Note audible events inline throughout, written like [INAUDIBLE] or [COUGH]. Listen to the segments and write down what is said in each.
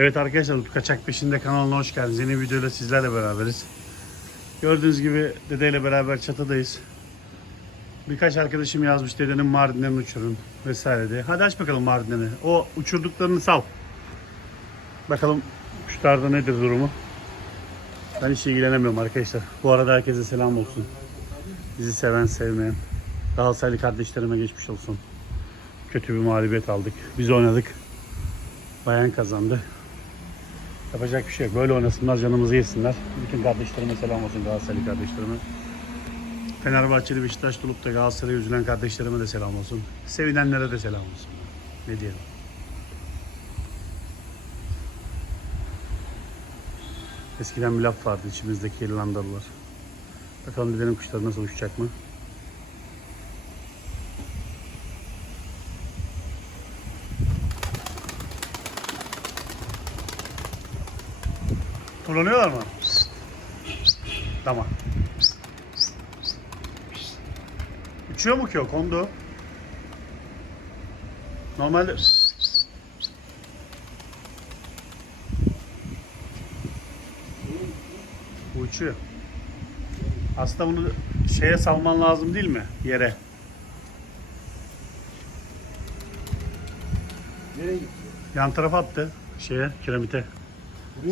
Evet arkadaşlar Utku Kaçak Peşinde kanalına hoş geldiniz. Yeni videoyla sizlerle beraberiz. Gördüğünüz gibi dedeyle beraber çatıdayız. Birkaç arkadaşım yazmış dedenin Mardinlerini uçurun vesaire diye. Hadi aç bakalım Mardinlerini. O uçurduklarını sal. Bakalım kuşlarda nedir durumu. Ben hiç ilgilenemiyorum arkadaşlar. Bu arada herkese selam olsun. Bizi seven sevmeyen. Galatasaraylı kardeşlerime geçmiş olsun. Kötü bir mağlubiyet aldık. Biz oynadık. Bayan kazandı. Yapacak bir şey yok. Böyle oynasınlar, canımızı yesinler. Bütün kardeşlerime selam olsun Galatasaraylı kardeşlerime. Fenerbahçeli Beşiktaş olup da Galatasaray'a üzülen kardeşlerime de selam olsun. Sevinenlere de selam olsun. Ne diyelim. Eskiden bir laf vardı içimizdeki İrlandalılar. Bakalım dedenin kuşları nasıl uçacak mı? Kullanıyorlar mı? Tamam. Uçuyor mu ki o kondu? Normalde Bu uçuyor. Aslında bunu şeye salman lazım değil mi? Yere. Nereye gitti? Yan tarafa attı. Şeye, kiremite.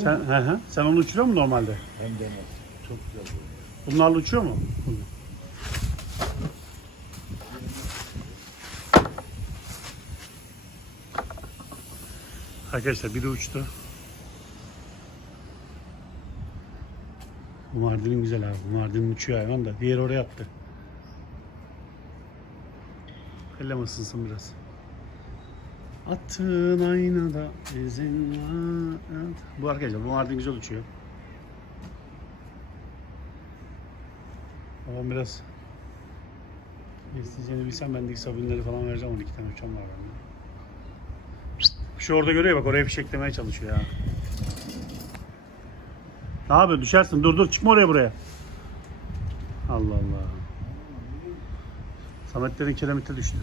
Sen, mı? he he. Sen onu uçuruyor musun normalde? Hem de nasıl? Çok güzel bu. Bunlarla uçuyor mu? Arkadaşlar biri uçtu. Bu Mardin'in güzel abi. Bu Mardin'in uçuyor hayvan da. Diğeri oraya attı. Ellem ısınsın biraz. Attığın aynada izin. Evet. Bu arkadaşlar bu Mardin güzel uçuyor. Babam biraz isteyeceğini bilsem ben de sabunları falan vereceğim 12 tane uçan var bende. Şu orada görüyor bak oraya fişeklemeye çalışıyor ya. Ne yapıyor düşersin dur dur çıkma oraya buraya. Allah Allah. Sametlerin kiremite düştü.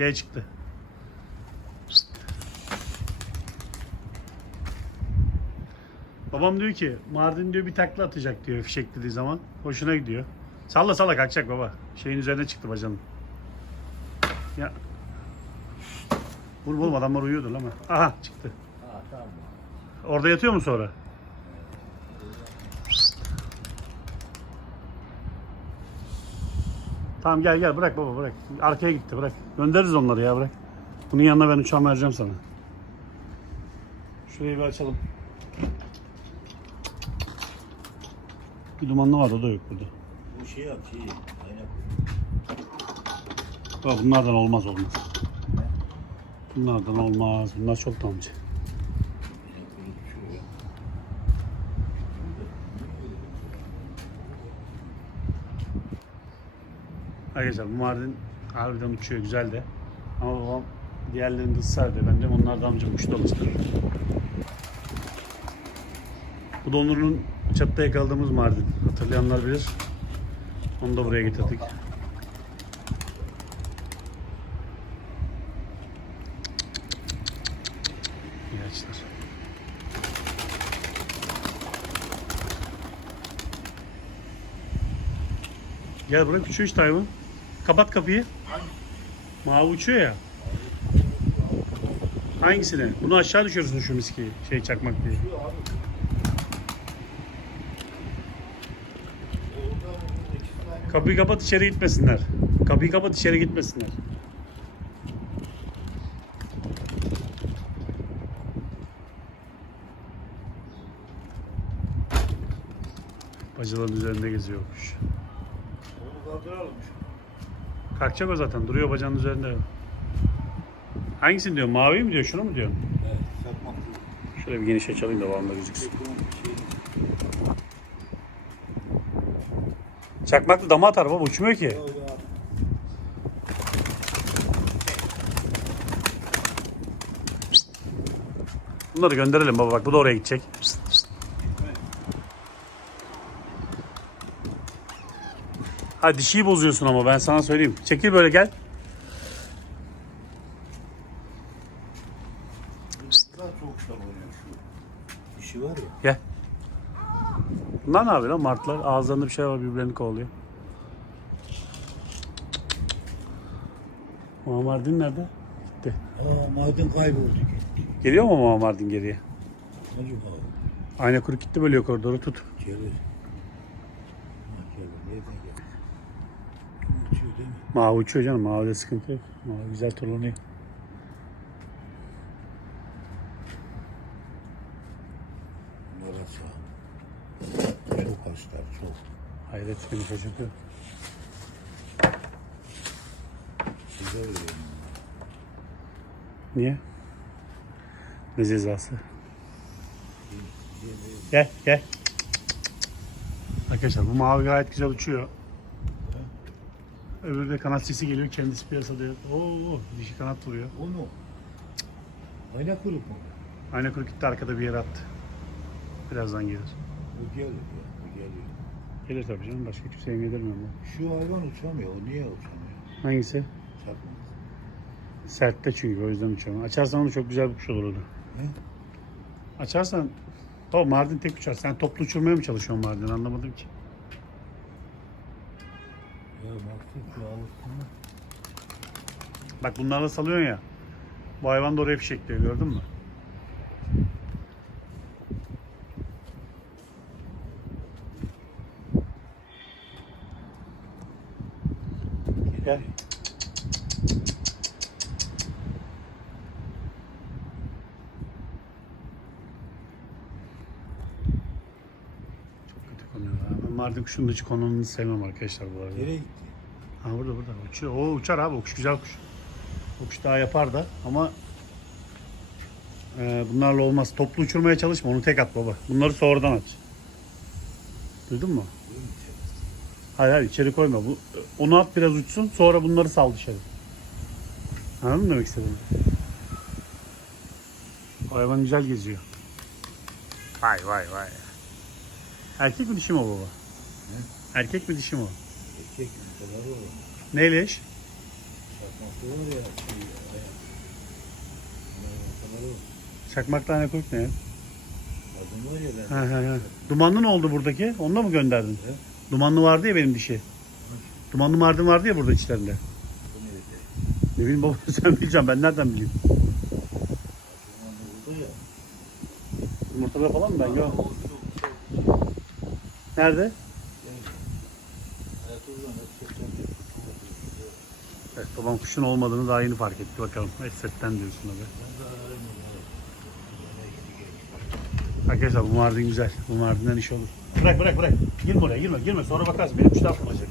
Şeye çıktı. Babam diyor ki Mardin diyor bir takla atacak diyor fişek dediği zaman. Hoşuna gidiyor. Salla salla kalkacak baba. Şeyin üzerine çıktı bacanın. Ya. Vurma oğlum adamlar uyuyordur lan. Aha çıktı. Orada yatıyor mu sonra? Tamam gel gel bırak baba bırak. Arkaya gitti bırak. Göndeririz onları ya bırak. Bunun yanına ben uçağımı vereceğim sana. Şurayı bir açalım. Bir dumanlı var o da yok burada. Bu şey yap şey. Aynen. Bak bunlardan olmaz olmaz. Bunlardan olmaz. Bunlar çok damcı. Aynen böyle düşüyor ya. Arkadaşlar bu Mardin harbiden uçuyor güzel de. Ama babam diğerlerini de ısrar ediyor. Ben de onlar da amca kuşta alıştırır. Bu da Onur'un çatıda yakaladığımız Mardin. Hatırlayanlar bilir. Onu da buraya getirdik. İyi açtılar. Gel bırak uçuyor işte hayvan. Kapat kapıyı. Mavi uçuyor ya. Hangisini? Bunu aşağı düşürürsün şu miski şey çakmak diye. Şu. Kapıyı kapat içeri gitmesinler. Kapıyı kapat içeri gitmesinler. Bacaların üzerinde geziyor kuş. Onu kaldıralım. Kalkacak o zaten. Duruyor bacağının üzerinde. Hangisini diyor? Mavi mi diyor? Şunu mu diyor? Evet. Şöyle bir geniş açalım da babamla gözüksün. Çakmaklı dama atar baba uçmuyor ki. Bunları gönderelim baba bak bu da oraya gidecek. Ha dişiyi bozuyorsun ama ben sana söyleyeyim. Çekil böyle gel. Daha çok güzel oluyor şu. İşi var ya. Gel. Bunlar ne yapıyor lan martlar? Ağızlarında bir şey var birbirlerini kovalıyor. Muhammardin nerede? Gitti. Aa kayboldu gitti. Geliyor mu Muhammardin geriye? Acaba Ayna kuru gitti böyle koridoru tut. gelir. Gelir. Nereden gelir? Uçuyor değil mi? Mavi uçuyor canım. Mavide sıkıntı yok. Mavi güzel turlanıyor. Narasa. Çok haşlar çok. Hayret beni şaşırtıyor. Size veriyorum. Niye? Ne cezası? Gel gel. Arkadaşlar bu mavi gayet güzel uçuyor. Öbürü de kanat sesi geliyor. Kendisi piyasada yok. Oo, dişi kanat vuruyor. Onu. Ayna kurup mu? Ayna kuru gitti arkada bir yere attı. Birazdan gelir. O gelir ya. O geliyor. Gelir tabii canım. Başka kimseye yedirmiyorum ben. Şu hayvan uçamıyor. O niye uçamıyor? Hangisi? Çakma. Sertte çünkü o yüzden uçamıyor. Açarsan onu çok güzel bir kuş olur onu. He? Açarsan o Mardin tek uçar. Sen toplu uçurmaya mı çalışıyorsun Mardin? Anlamadım ki. Ya maksat şu alırsın. Bak bunlarla salıyorsun ya. Bu hayvan da oraya fişekliyor gördün mü? Gel. Çok kötü konuyor. ya. Ben Mardin kuşunun dışı konumunu sevmem arkadaşlar bu arada. Nereye gitti? Ha burada burada uçuyor. O uçar abi o kuş güzel kuş. O kuş daha yapar da ama e, bunlarla olmaz. Toplu uçurmaya çalışma onu tek at baba. Bunları sonradan aç. Duydun mu? Hayır hayır içeri koyma. Bu, onu at biraz uçsun sonra bunları sal dışarı. Anladın mı demek istediğimi? Hayvan güzel geziyor. Vay vay vay. Erkek mi dişi mi o baba? Erkek mi dişi mi o? Erkek yumurtaları. Neyle eş? Çakması var ya. Şey, ayak. Yumurtaları var. Çakmak tane kuyruk ne? Kadın var ya ben. Ha, ha, ha. Dumanlı ne oldu buradaki? Onu da mı gönderdin? He? Dumanlı vardı ya benim dişi. Dumanlı mardin vardı ya burada içlerinde. Ne bileyim baba [LAUGHS] sen bileceksin ben nereden bileyim. Yumurtada falan mı ben. O çok. Nerede? Hayat oradan hep çekeceğim. Evet babam kuşun olmadığını daha yeni fark etti bakalım. Essetten diyorsun abi. Arkadaşlar bu mardin güzel. Bu mardinden iş olur. Bırak bırak bırak. Girme oraya girme girme sonra bakarsın. Benim kuş daha fırlayacak.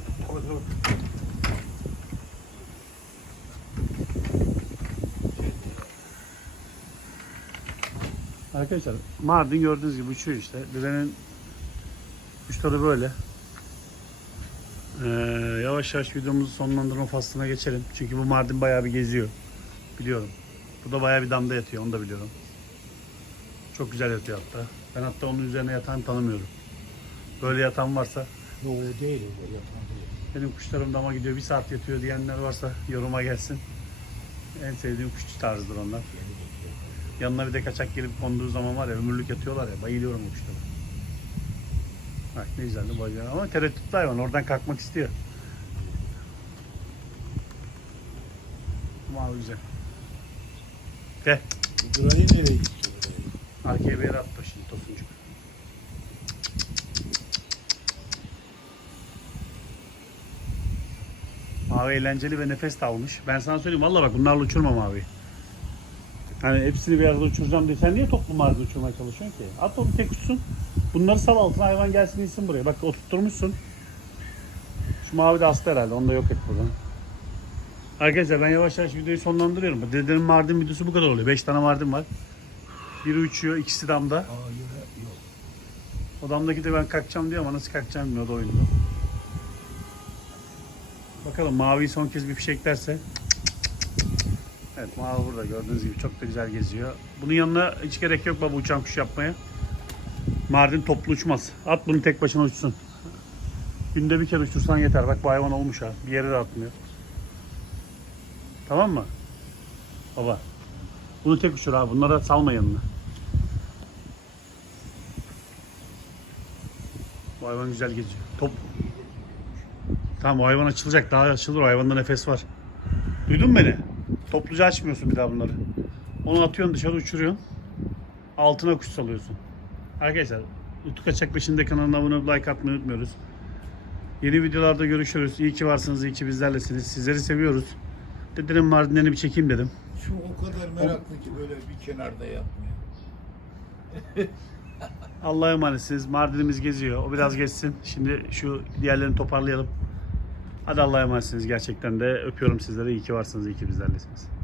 Arkadaşlar Mardin gördüğünüz gibi uçuyor işte. Düvenin kuşları böyle. Ee, yavaş yavaş videomuzu sonlandırma faslına geçelim. Çünkü bu Mardin bayağı bir geziyor. Biliyorum. Bu da bayağı bir damda yatıyor onu da biliyorum. Çok güzel yatıyor hatta. Ben hatta onun üzerine yatan tanımıyorum. Böyle yatan varsa Yok o değil o yatan değil. benim kuşlarım dama gidiyor bir saat yatıyor diyenler varsa yoruma gelsin. En sevdiğim kuş tarzıdır onlar. Yanına bir de kaçak gelip konduğu zaman var ya ömürlük yatıyorlar ya bayılıyorum o kuşlara. Bak ne güzel de bayılıyorum ama tereddütlü hayvan oradan kalkmak istiyor. Ama güzel. Gel. Bu burayı nereye gitti? yere atma şimdi tosuncuk. Mavi eğlenceli ve nefes de almış. Ben sana söyleyeyim valla bak bunlarla uçurma mavi. Hani hepsini bir arada uçuracağım diye. Sen niye toplu mardin uçurmaya çalışıyorsun ki? At onu tek uçsun. Bunları sal altına hayvan gelsin insin buraya. Bak oturtturmuşsun. Şu mavi de hasta herhalde. Onu da yok et buradan. Arkadaşlar ben yavaş yavaş videoyu sonlandırıyorum. Dedenin mardin videosu bu kadar oluyor. 5 tane mardin var. Biri uçuyor, ikisi damda. O damdaki de ben kalkacağım diyor ama nasıl kalkacağım bilmiyor o da oyunda. Bakalım maviyi son kez bir fişeklerse. Evet mavi burada gördüğünüz gibi çok da güzel geziyor. Bunun yanına hiç gerek yok baba uçan kuş yapmaya. Mardin toplu uçmaz. At bunu tek başına uçsun. Günde bir kere uçursan yeter. Bak bu hayvan olmuş ha. Bir yere de atmıyor. Tamam mı? Baba. Bunu tek uçur abi. Bunlara salma yanına. Bu hayvan güzel geziyor. Top. Tamam o hayvan açılacak. Daha açılır. O hayvanda nefes var. Duydun mu beni? Topluca açmıyorsun bir daha bunları. Onu atıyorsun dışarı uçuruyorsun. Altına kuş salıyorsun. Arkadaşlar Utku Kaçak Peşinde kanalına abone olup like atmayı unutmuyoruz. Yeni videolarda görüşürüz. İyi ki varsınız. iyi ki bizlerlesiniz. Sizleri seviyoruz. Dedenin Mardinlerini bir çekeyim dedim. Şu o kadar meraklı ki böyle bir kenarda yapmıyor. Allah'a emanetsiniz. Mardin'imiz geziyor. O biraz geçsin. Şimdi şu diğerlerini toparlayalım. Hadi Allah'a emanetsiniz gerçekten de. Öpüyorum sizleri. İyi ki varsınız. iyi ki bizlerlesiniz.